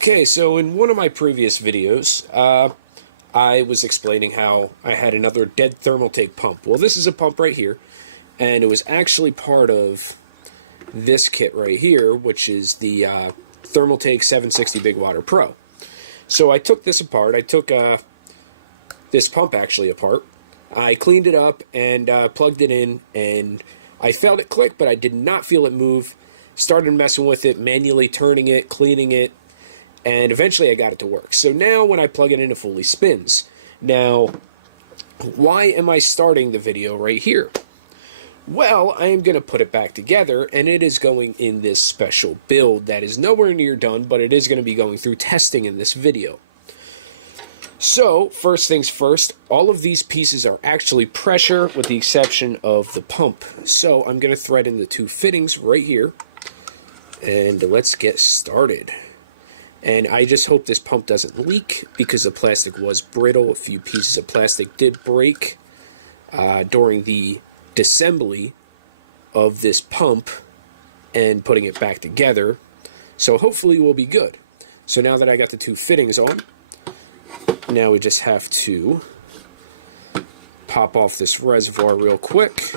Okay, so in one of my previous videos, I was explaining how I had another dead Thermaltake pump. Well, this is a pump right here, and it was actually part of this kit right here, which is the Thermaltake 760 Big Water Pro. So I took this apart. I took this pump actually apart. I cleaned it up and plugged it in, and I felt it click, but I did not feel it move. Started messing with it, manually turning it, cleaning it, and eventually I got it to work. So now when I plug it in, it fully spins. Now, why am I starting the video right here? Well, I am going to put it back together, and it is going in this special build that is nowhere near done, but it is going to be going through testing in this video. So, first things first, all of these pieces are actually pressure with the exception of the pump. So, I'm going to thread in the two fittings right here, and let's get started. And I just hope this pump doesn't leak because the plastic was brittle. A few pieces of plastic did break during the disassembly of this pump and putting it back together. So hopefully we'll be good. So now that I got the two fittings on, now we just have to pop off this reservoir real quick,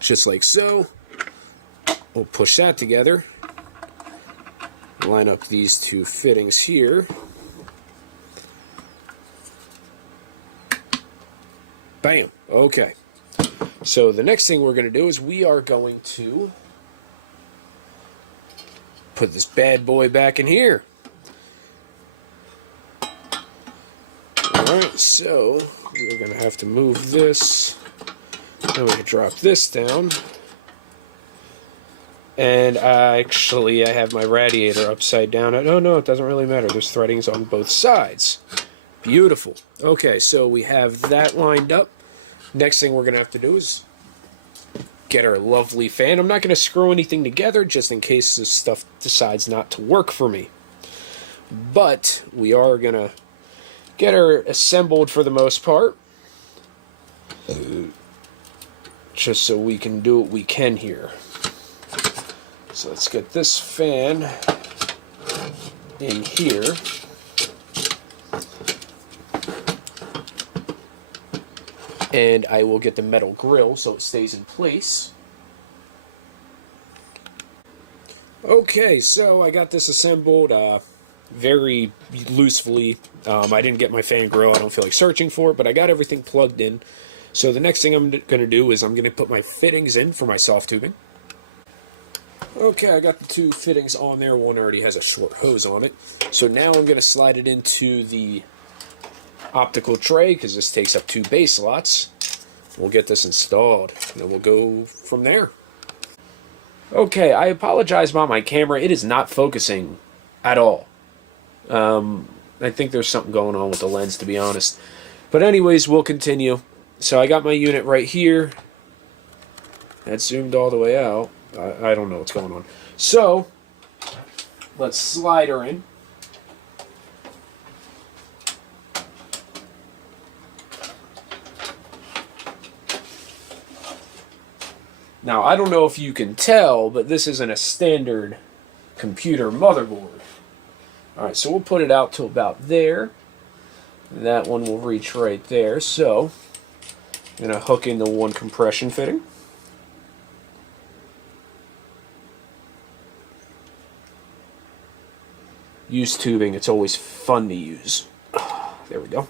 just like so. We'll push that together, line up these two fittings here. Bam! Okay. So the next thing we're going to do is we are going to put this bad boy back in here. Alright, so we're going to have to move this. Then we can drop this down. And actually, I have my radiator upside down. Oh no, it doesn't really matter. There's threadings on both sides. Beautiful. Okay, so we have that lined up. Next thing we're going to have to do is get our lovely fan. I'm not going to screw anything together just in case this stuff decides not to work for me. But we are going to get her assembled for the most part, just so we can do what we can here. So let's get this fan in here. And I will get the metal grill so it stays in place. Okay, so I got this assembled very loosely. I didn't get my fan grill. I don't feel like searching for it, but I got everything plugged in. So the next thing I'm going to do is I'm going to put my fittings in for my soft tubing. Okay, I got the two fittings on there. One already has a short hose on it. So now I'm going to slide it into the optical tray because this takes up two base slots. We'll get this installed and then we'll go from there. Okay, I apologize about my camera. It is not focusing at all. I think there's something going on with the lens, to be honest. But anyways, we'll continue. So I got my unit right here. That's zoomed all the way out. I don't know what's going on. So, let's slide her in. Now, I don't know if you can tell, but this isn't a standard computer motherboard. Alright, so we'll put it out to about there. That one will reach right there. So, I'm going to hook in the one compression fitting. Use tubing, it's always fun to use. There we go.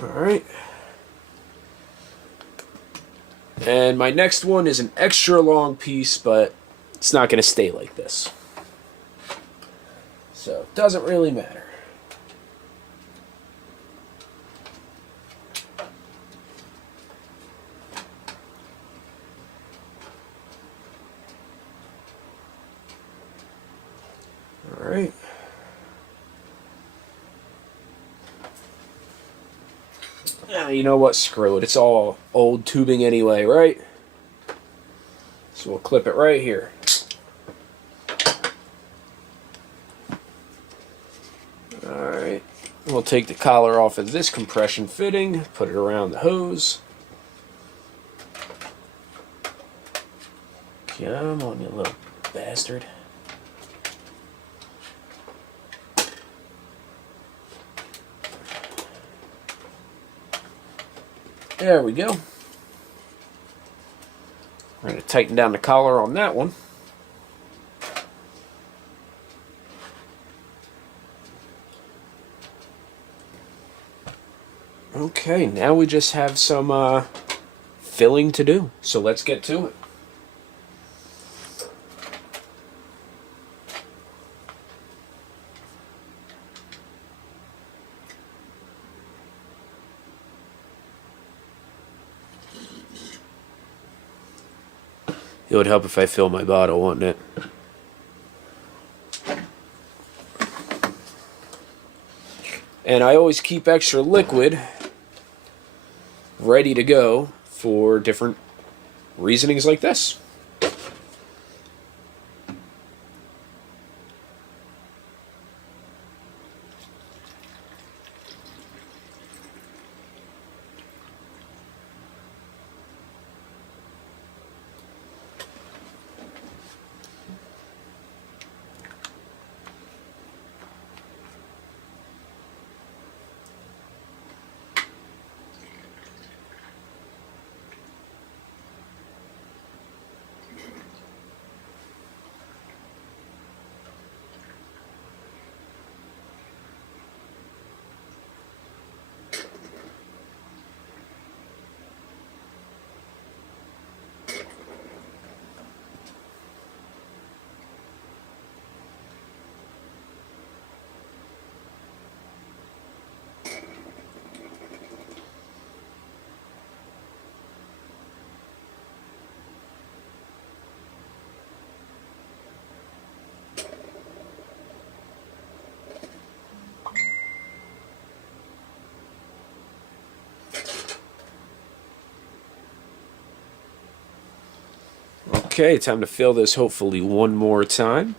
Alright. And my next one is an extra long piece, but it's not going to stay like this. So, it doesn't really matter. Alright. You know what? Screw it. It's all old tubing anyway, right? So we'll clip it right here. Alright. We'll take the collar off of this compression fitting, put it around the hose. Come on, you little bastard. There we go. We're going to tighten down the collar on that one. Okay, now we just have some filling to do, so let's get to it. It would help if I fill my bottle, wouldn't it? And I always keep extra liquid ready to go for different reasonings like this. Okay, time to fill this hopefully one more time.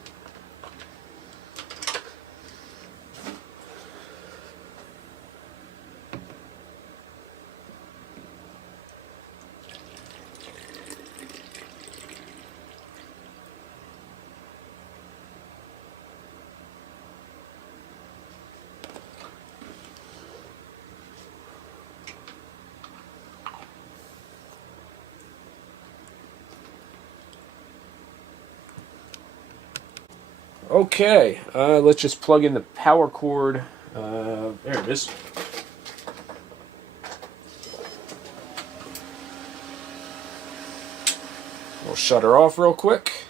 Okay, let's just plug in the power cord. There it is. We'll shut her off real quick.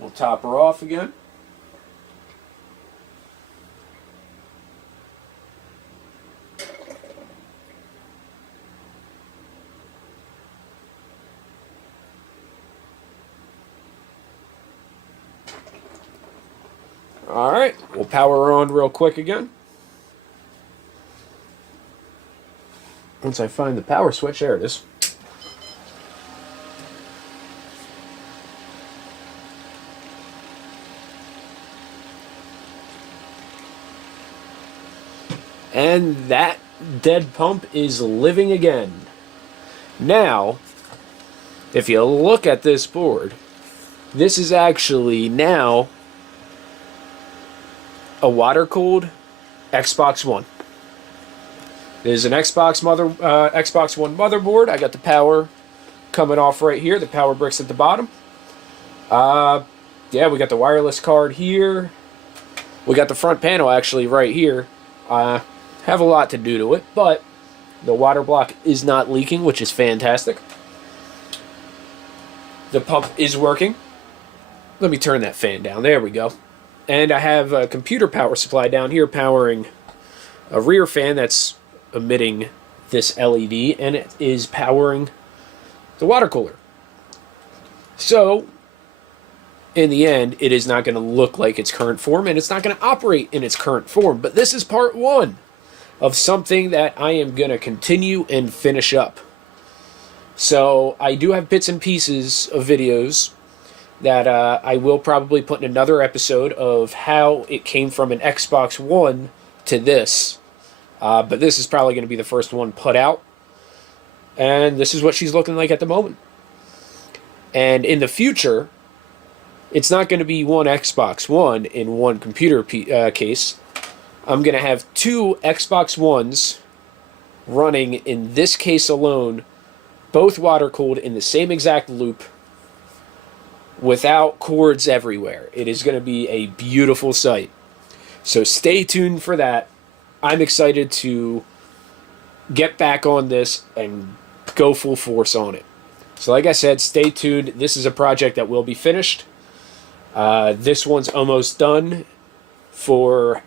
We'll top her off again. Alright, we'll power her on real quick again. Once I find the power switch, there it is. And that dead pump is living again. Now, if you look at this board, this is actually now a water-cooled Xbox One. It is an Xbox One motherboard. I got the power coming off right here, the power bricks at the bottom. Yeah, we got the wireless card here. We got the front panel actually right here. Have a lot to do to it, but the water block is not leaking, which is fantastic. The pump is working. Let me turn that fan down. There we go. And I have a computer power supply down here powering a rear fan that's emitting this LED, and it is powering the water cooler. So, in the end, it is not going to look like its current form, and it's not going to operate in its current form. But this is part one of something that I am going to continue and finish up. So, I do have bits and pieces of videos that I will probably put in another episode of how it came from an Xbox One to this, but this is probably going to be the first one put out. And this is what she's looking like at the moment. And in the future, it's not going to be one Xbox One in one computer case. I'm going to have two Xbox Ones running in this case alone, both water-cooled in the same exact loop, without cords everywhere. It is going to be a beautiful sight. So stay tuned for that. I'm excited to get back on this and go full force on it. So like I said, stay tuned. This is a project that will be finished. This one's almost done for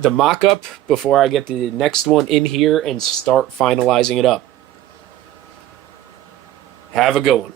the mock-up before I get the next one in here and start finalizing it up. Have a good one.